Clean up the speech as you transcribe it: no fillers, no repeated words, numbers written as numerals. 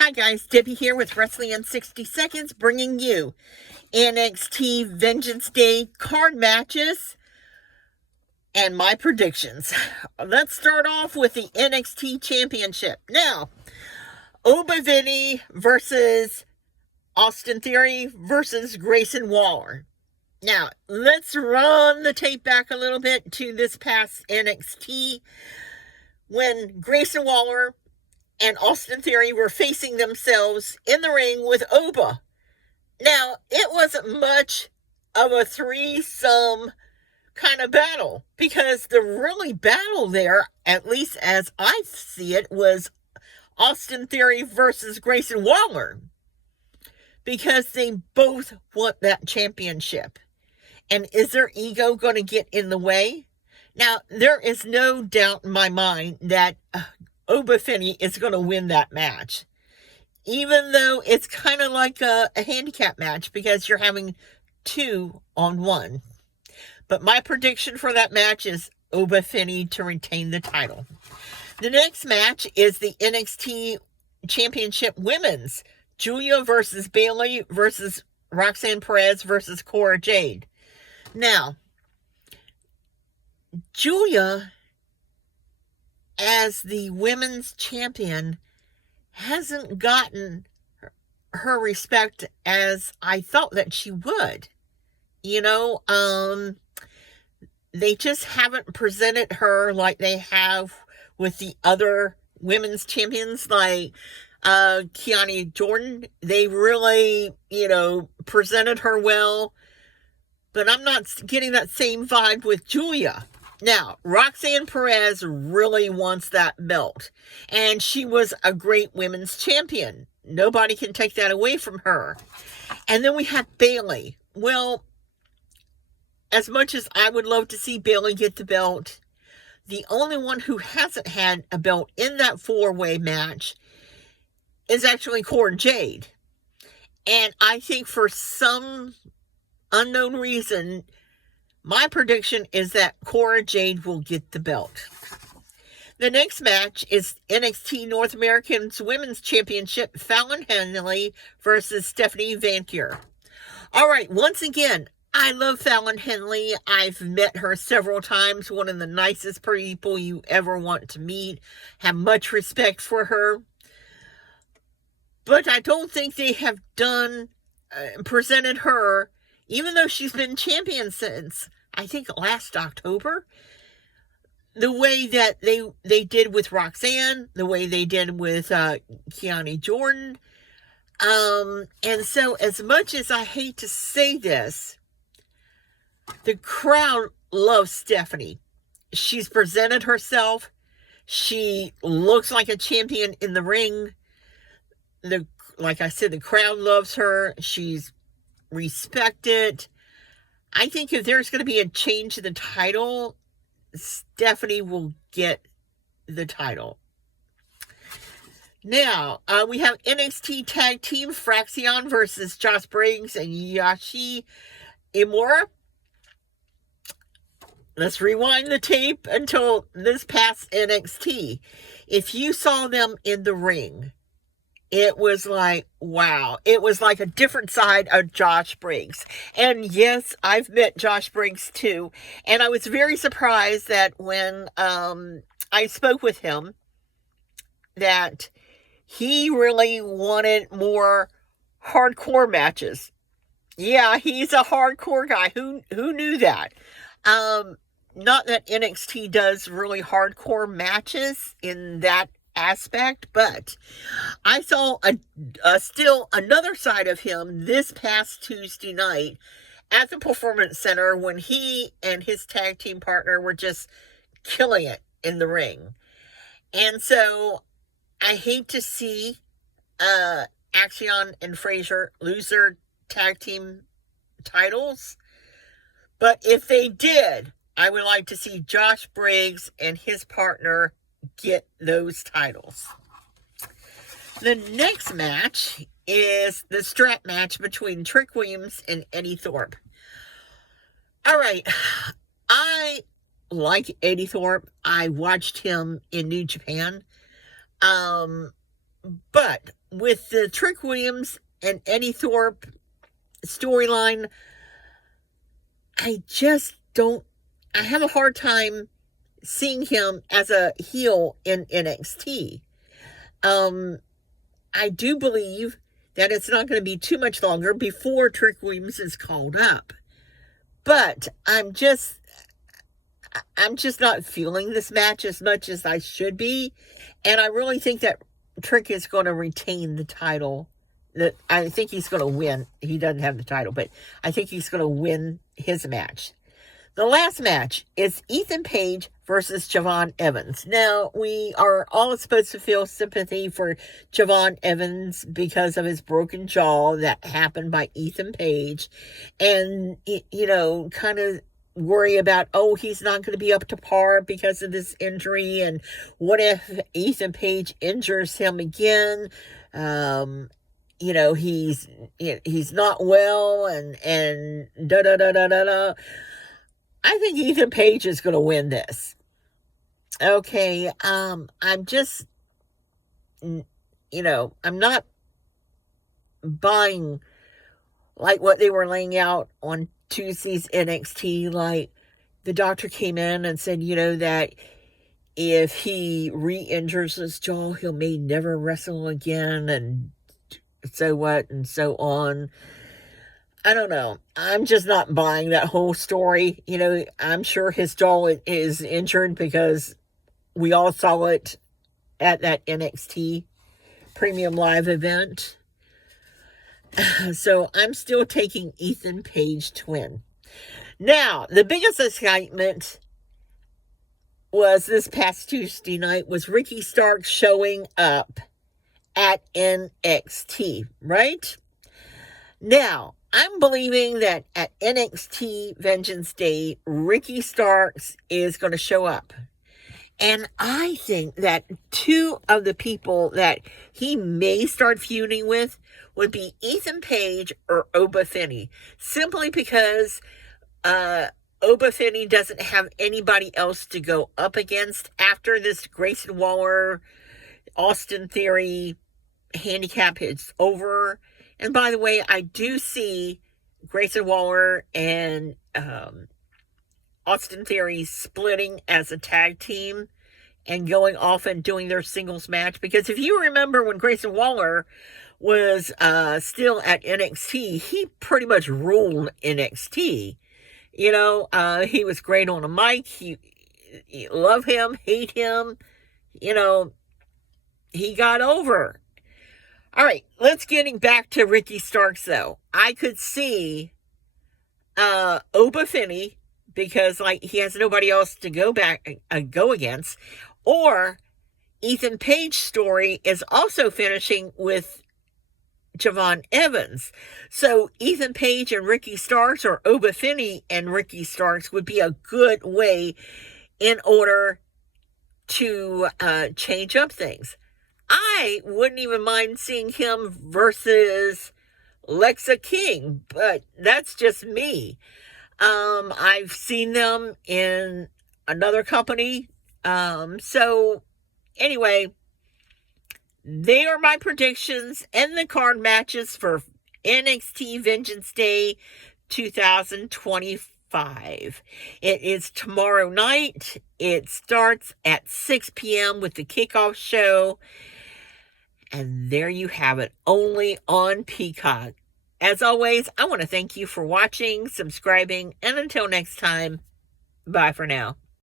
Hi guys, Debbie here with Wrestling in 60 Seconds, bringing you NXT Vengeance Day card matches and my predictions. Let's start off with the NXT Championship. Now, Oba Vinny versus Austin Theory versus Grayson Waller. Now, let's run the tape back a little bit to this past NXT when Grayson Waller and Austin Theory were facing themselves in the ring with Oba. Now, it wasn't much of a threesome kind of battle, because the really battle there, at least as I see it, was Austin Theory versus Grayson Waller, because they both want that championship. And is their ego going to get in the way? Now, there is no doubt in my mind that Oba Vinny is going to win that match, even though it's kind of like a handicap match because you're having 2-on-1. But my prediction for that match is Oba Vinny to retain the title. The next match is the NXT Championship Women's. Julia versus Bayley versus Roxanne Perez versus Cora Jade. Now, Julia, as the women's champion, hasn't gotten her respect as I thought that she would. They just haven't presented her like they have with the other women's champions, like Kiani Jordan. They really, presented her well, but I'm not getting that same vibe with Julia. Now, Roxanne Perez really wants that belt, and she was a great women's champion. Nobody can take that away from her. And then we have Bayley. Well, as much as I would love to see Bayley get the belt, the only one who hasn't had a belt in that four-way match is actually Cora Jade. And I think for some unknown reason, my prediction is that Cora Jade will get the belt. The next match is NXT North America's Women's Championship, Fallon Henley versus Stephanie Vankier. All right, once again, I love Fallon Henley. I've met her several times. One of the nicest people you ever want to meet. Have much respect for her. But I don't think they have presented her, even though she's been champion since, I think, last October, the way that they did with Roxanne, the way they did with Kiani Jordan. And so, as much as I hate to say this, the crowd loves Stephanie. She's presented herself. She looks like a champion in the ring. Like I said, the crowd loves her. She's respected. I think if there's going to be a change to the title, Stephanie will get the title. Now, we have NXT Tag Team Fraxion versus Josh Briggs and Yashi Imura. Let's rewind the tape until this past NXT. If you saw them in the ring, it was like, wow. It was like a different side of Josh Briggs. And yes, I've met Josh Briggs too. And I was very surprised that when I spoke with him, that he really wanted more hardcore matches. Yeah, he's a hardcore guy. Who knew that? Not that NXT does really hardcore matches in that aspect, but I saw still another side of him this past Tuesday night at the Performance Center when he and his tag team partner were just killing it in the ring. And so I hate to see Axion and Frazier lose their tag team titles, but if they did, I would like to see Josh Briggs and his partner get those titles. The next match is the strap match between Trick Williams and Eddie Thorpe. All right, I like Eddie Thorpe. I watched him in New Japan. But with the Trick Williams and Eddie Thorpe storyline, I have a hard time seeing him as a heel in NXT. I do believe that it's not going to be too much longer before Trick Williams is called up. But I'm just not feeling this match as much as I should be. And I really think that Trick is going to retain the title. I think he's going to win. He doesn't have the title, but I think he's going to win his match. The last match is Ethan Page versus Javon Evans. Now, we are all supposed to feel sympathy for Javon Evans because of his broken jaw that happened by Ethan Page. And, kind of worry about, he's not going to be up to par because of this injury. And what if Ethan Page injures him again? He's not well and da-da-da-da-da-da. I think Ethan Page is going to win this. Okay, I'm just, I'm not buying like what they were laying out on Tuesday's NXT. Like, the doctor came in and said, that if he re-injures his jaw, he may never wrestle again, and so what, and so on. I don't know. I'm just not buying that whole story. I'm sure his jaw is injured because we all saw it at that NXT Premium Live event. So I'm still taking Ethan Page to win. Now, the biggest excitement was this past Tuesday night was Ricky Starks showing up at NXT, right? Now, I'm believing that at NXT Vengeance Day, Ricky Starks is going to show up. And I think that two of the people that he may start feuding with would be Ethan Page or Oba Femi. Simply because Oba Femi doesn't have anybody else to go up against after this Grayson Waller, Austin Theory handicap is over. And by the way, I do see Grayson Waller and Austin Theory splitting as a tag team and going off and doing their singles match. Because if you remember when Grayson Waller was still at NXT, he pretty much ruled NXT. He was great on a mic. You love him, hate him. He got over. All right, let's getting back to Ricky Starks, though. I could see Oba Femi, because he has nobody else to go against, or Ethan Page's story is also finishing with Javon Evans. So Ethan Page and Ricky Starks, or Oba Femi and Ricky Starks, would be a good way in order to change up things. I wouldn't even mind seeing him versus Lexa King, but that's just me. I've seen them in another company. So anyway, they are my predictions and the card matches for NXT Vengeance Day 2025. It is tomorrow night. It starts at 6 p.m. with the kickoff show. And there you have it, only on Peacock. As always, I want to thank you for watching, subscribing, and until next time, bye for now.